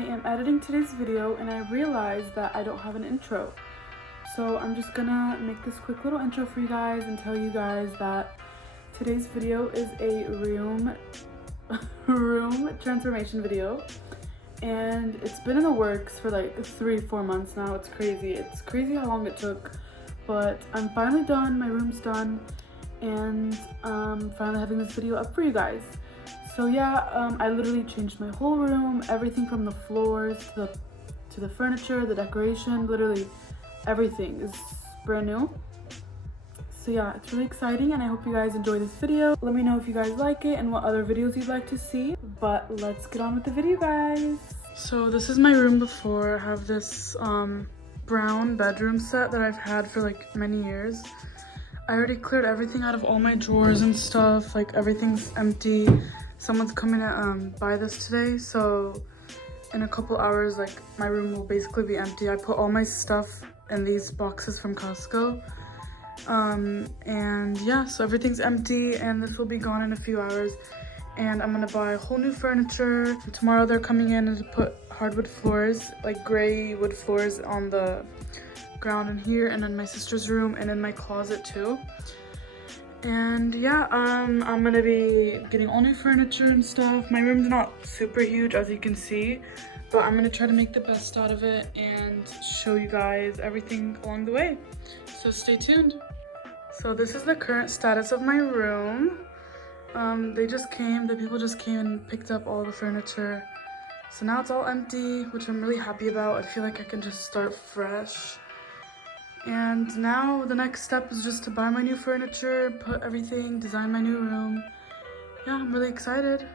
I am editing today's video and I realized that I don't have an intro. So I'm just gonna make this quick little intro for you guys and tell you guys that today's video is a room transformation video. And it's been in the works for like 3-4 months now. It's crazy how long it took. But I'm finally done, my room's done, and finally having this video up for you guys. So yeah, I literally changed my whole room, everything from the floors to the furniture, the decoration, literally everything is brand new. So yeah, it's really exciting and I hope you guys enjoy this video. Let me know if you guys like it and what other videos you'd like to see. But let's get on with the video, guys. So this is my room before. I have this brown bedroom set that I've had for like many years. I already cleared everything out of all my drawers and stuff, like everything's empty. Someone's coming to buy this today, so in a couple hours like my room will basically be empty. I put all my stuff in these boxes from Costco, and yeah, so everything's empty and this will be gone in a few hours. And I'm gonna buy whole new furniture. Tomorrow they're coming in to put hardwood floors, like gray wood floors on the ground in here and in my sister's room and in my closet too. And yeah, I'm gonna be getting all new furniture and stuff. My room's not super huge, as you can see, but I'm gonna try to make the best out of it and show you guys everything along the way. So stay tuned. So this is the current status of my room. The people just came and picked up all the furniture. So now it's all empty, which I'm really happy about. I feel like I can just start fresh. And now the next step is just to buy my new furniture, put everything, design my new room. Yeah, I'm really excited.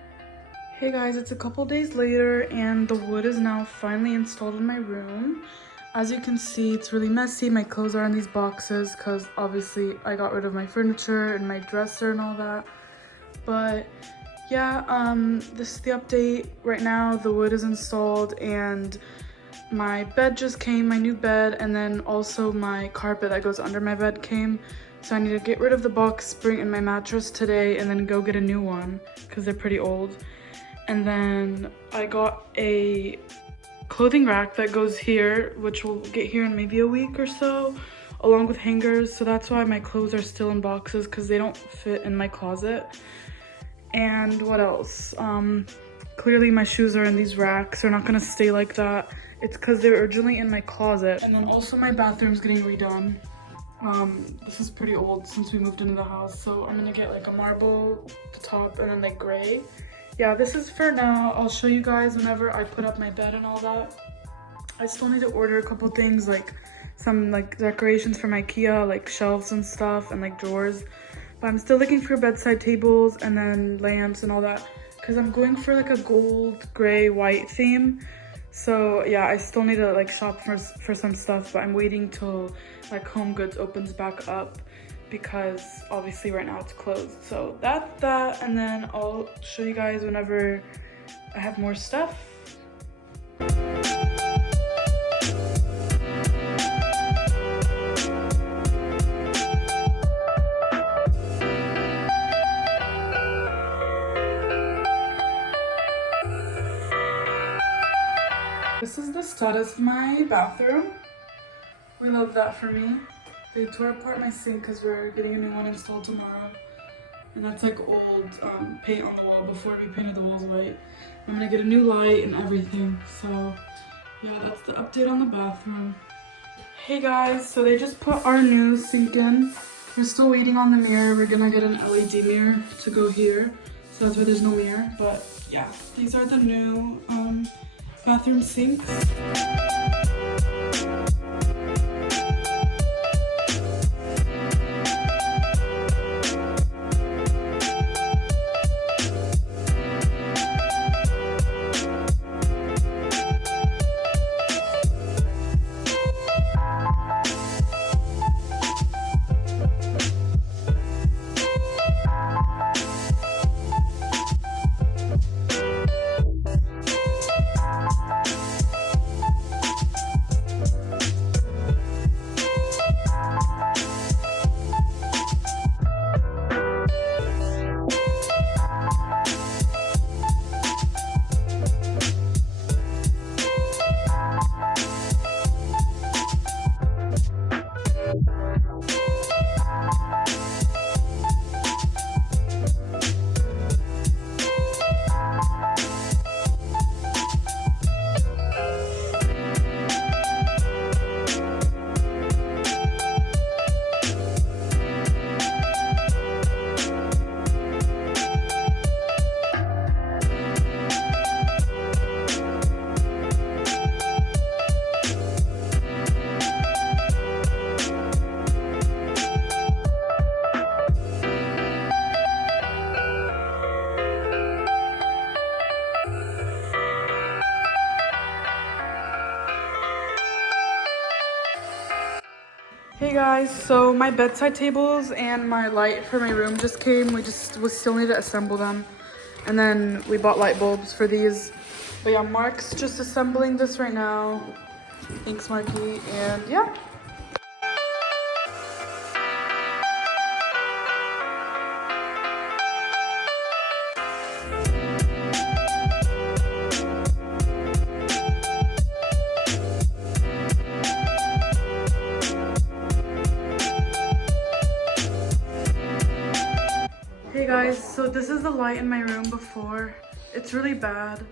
Hey guys, it's a couple days later and the wood is now finally installed in my room. As you can see, it's really messy. My clothes are in these boxes because obviously I got rid of my furniture and my dresser and all that. But yeah, this is the update. Right now the wood is installed and my bed just came, my new bed, and then also my carpet that goes under my bed came. So I need to get rid of the box spring in my mattress today and then go get a new one because they're pretty old. And then I got a clothing rack that goes here, which will get here in maybe a week or so, along with hangers. So that's why my clothes are still in boxes, because they don't fit in my closet. And what else? Clearly my shoes are in these racks. They're not gonna stay like that. It's because they're originally in my closet. And then also my bathroom's getting redone. This is pretty old since we moved into the house. So I'm gonna get like a marble top and then like gray. Yeah, this is for now. I'll show you guys whenever I put up my bed and all that. I still need to order a couple things, like some like decorations from IKEA, like shelves and stuff and like drawers. But I'm still looking for bedside tables and then lamps and all that, because I'm going for like a gold, gray, white theme. So yeah, I still need to like shop for some stuff, but I'm waiting till like Home Goods opens back up, because obviously right now it's closed. So that's that, and then I'll show you guys whenever I have more stuff. This is the status of my bathroom. We love that for me. They tore apart my sink because we're getting a new one installed tomorrow. And that's like old paint on the wall before we painted the walls white. I'm gonna get a new light and everything. So yeah, that's the update on the bathroom. Hey guys, so they just put our new sink in. We're still waiting on the mirror. We're gonna get an LED mirror to go here. So that's why there's no mirror. But yeah, these are the new bathroom sinks. Guys, so my bedside tables and my light for my room just came. We still need to assemble them, and then we bought light bulbs for these. But yeah, Mark's just assembling this right now. Thanks, Marky. And yeah. Hey guys, so this is the light in my room before. It's really bad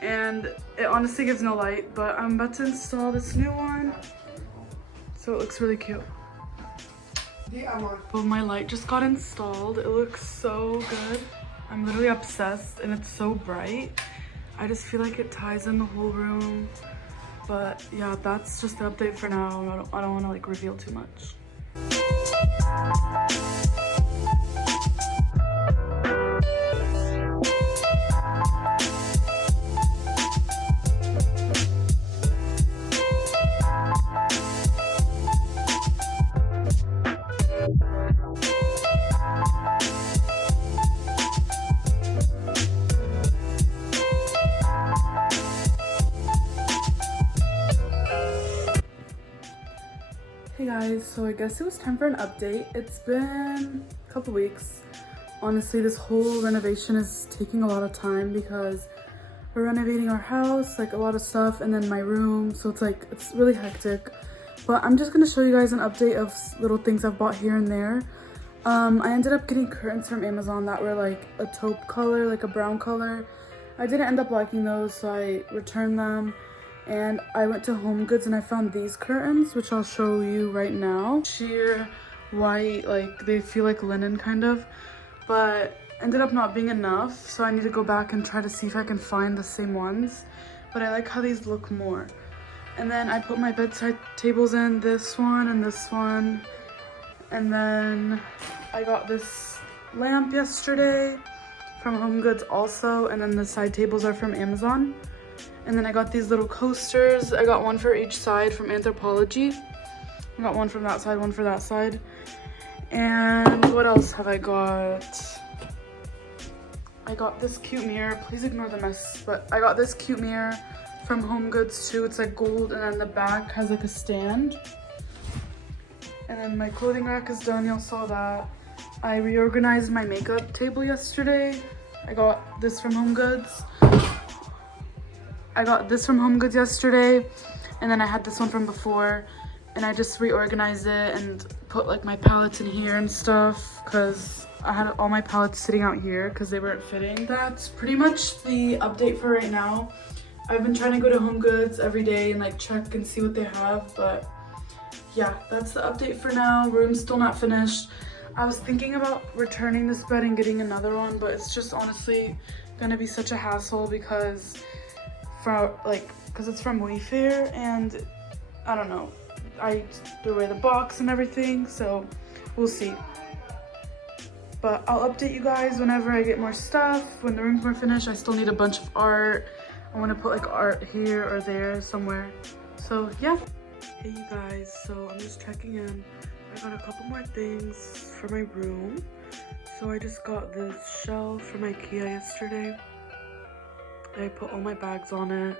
and it honestly gives no light, but I'm about to install this new one. So it looks really cute. Well, my light just got installed. It looks so good. I'm literally obsessed and it's so bright. I just feel like it ties in the whole room. But yeah, that's just the update for now. I don't want to like reveal too much. Hey guys, so I guess it was time for an update. It's been a couple weeks. Honestly, this whole renovation is taking a lot of time because we're renovating our house, like a lot of stuff, and then my room, so it's really hectic. But I'm just gonna show you guys an update of little things I've bought here and there. I ended up getting curtains from Amazon that were like a taupe color, like a brown color. I didn't end up liking those, so I returned them. And I went to Home Goods and I found these curtains, which I'll show you right now. Sheer white, like they feel like linen kind of, but ended up not being enough. So I need to go back and try to see if I can find the same ones. But I like how these look more. And then I put my bedside tables in, this one and this one. And then I got this lamp yesterday from Home Goods also. And then the side tables are from Amazon. And then I got these little coasters. I got one for each side from Anthropology. I got one from that side, one for that side. And what else have I got? I got this cute mirror. Please ignore the mess. But I got this cute mirror from Home Goods too. It's like gold and then the back has like a stand. And then my clothing rack is done. Y'all saw that. I reorganized my makeup table yesterday. I got this from Home Goods. Yesterday, and then I had this one from before, and I just reorganized it and put like my palettes in here and stuff because I had all my palettes sitting out here because they weren't fitting. That's pretty much the update for right now. I've been trying to go to Home Goods every day and like check and see what they have, but yeah, that's the update for now. Room's still not finished. I was thinking about returning this bed and getting another one, but it's just honestly gonna be such a hassle because it's from Wayfair, and I don't know, I threw away the box and everything, so we'll see. But I'll update you guys whenever I get more stuff. When the room's more finished, I still need a bunch of art. I want to put like art here or there somewhere. So yeah. Hey you guys, so I'm just checking in. I got a couple more things for my room. So I just got this shelf from IKEA yesterday. I put all my bags on it,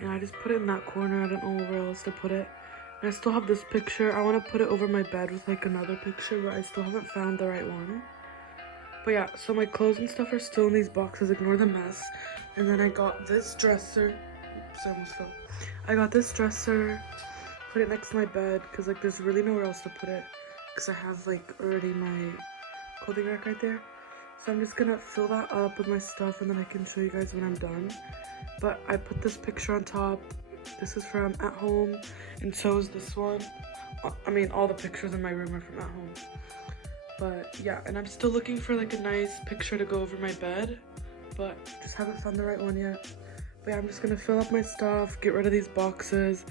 and I just put it in that corner. I don't know where else to put it. And I still have this picture. I want to put it over my bed with like another picture, but I still haven't found the right one. But yeah, so my clothes and stuff are still in these boxes. Ignore the mess. And then I got this dresser. Oops, I almost fell. I got this dresser, put it next to my bed because like there's really nowhere else to put it because I have like already my clothing rack right there. So I'm just gonna fill that up with my stuff and then I can show you guys when I'm done. But I put this picture on top. This is from At Home, and so is this one. I mean, all the pictures in my room are from At Home. But yeah, and I'm still looking for like a nice picture to go over my bed, but just haven't found the right one yet. But yeah, I'm just gonna fill up my stuff, get rid of these boxes.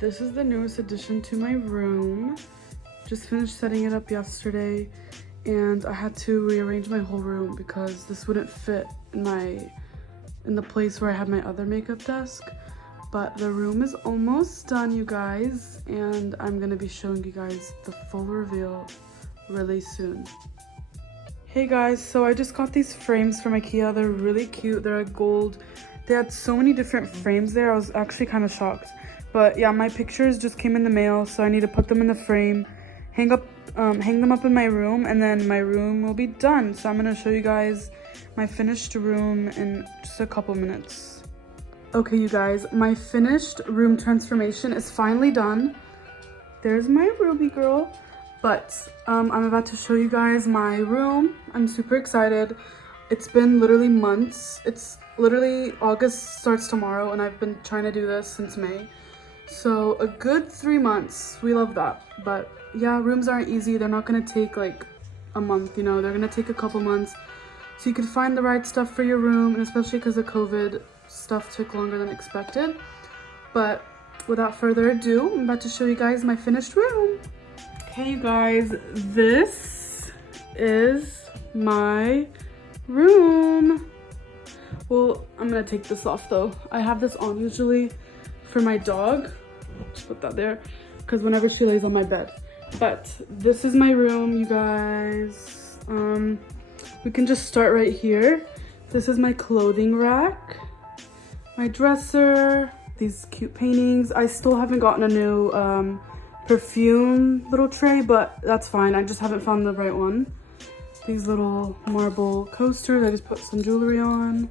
This is the newest addition to my room. Just finished setting it up yesterday, and I had to rearrange my whole room because this wouldn't fit in the place where I had my other makeup desk. But the room is almost done, you guys, and I'm gonna be showing you guys the full reveal really soon. Hey guys, so I just got these frames from IKEA. They're really cute. They're like gold. They had so many different frames there. I was actually kind of shocked. But yeah, my pictures just came in the mail, so I need to put them in the frame, hang them up in my room, and then my room will be done. So I'm gonna show you guys my finished room in just a couple minutes. Okay, you guys, my finished room transformation is finally done. There's my Ruby girl. But I'm about to show you guys my room. I'm super excited. It's been literally months. It's literally August starts tomorrow, and I've been trying to do this since May. So a good 3 months. We love that. But yeah, rooms aren't easy. They're not gonna take like a month, you know, they're gonna take a couple months. So you can find the right stuff for your room, and especially because of COVID, stuff took longer than expected. But without further ado, I'm about to show you guys my finished room. Okay, you guys, this is my room. Well, I'm gonna take this off though. I have this on usually for my dog. Just put that there because whenever she lays on my bed. But this is my room, you guys. We can just start right here. This is my clothing rack, my dresser, these cute paintings. I still haven't gotten a new perfume little tray, but that's fine. I just haven't found the right one. These little marble coasters. I just put some jewelry on.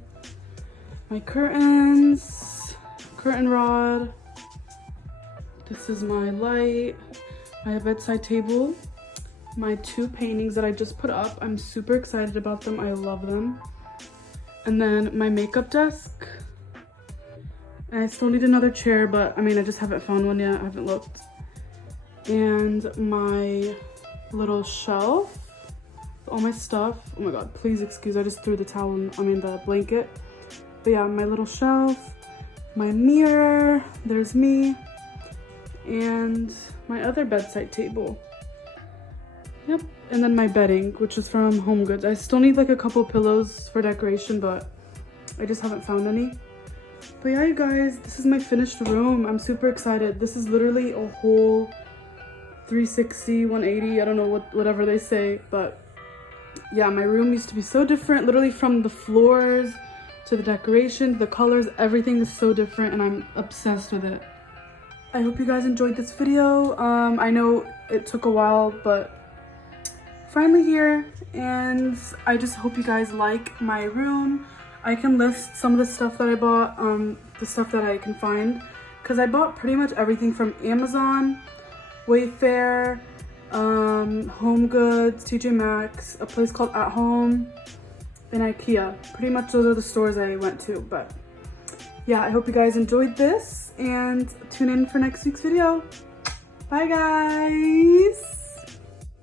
My curtains, curtain rod. This is my light, my bedside table, my 2 paintings that I just put up. I'm super excited about them. I love them. And then my makeup desk. I still need another chair, but I mean, I just haven't found one yet. I haven't looked. And my little shelf, all my stuff. Oh my god, please excuse, I just threw the towel, the blanket. But yeah, my little shelf, my mirror, there's me, and my other bedside table. Yep, and then my bedding, which is from Home Goods. I still need like a couple pillows for decoration, but I just haven't found any. But yeah, you guys, this is my finished room. I'm super excited. This is literally a whole 360, 180, I don't know whatever they say, but yeah, my room used to be so different, literally from the floors to the decorations, the colors, everything is so different, and I'm obsessed with it. I hope you guys enjoyed this video. I know it took a while, but finally here, and I just hope you guys like my room. I can list some of the stuff that I bought, the stuff that I can find, because I bought pretty much everything from Amazon, Wayfair, Home Goods, TJ Maxx, a place called At Home, and IKEA. Pretty much those are the stores I went to. But yeah, I hope you guys enjoyed this, and tune in for next week's video. Bye guys!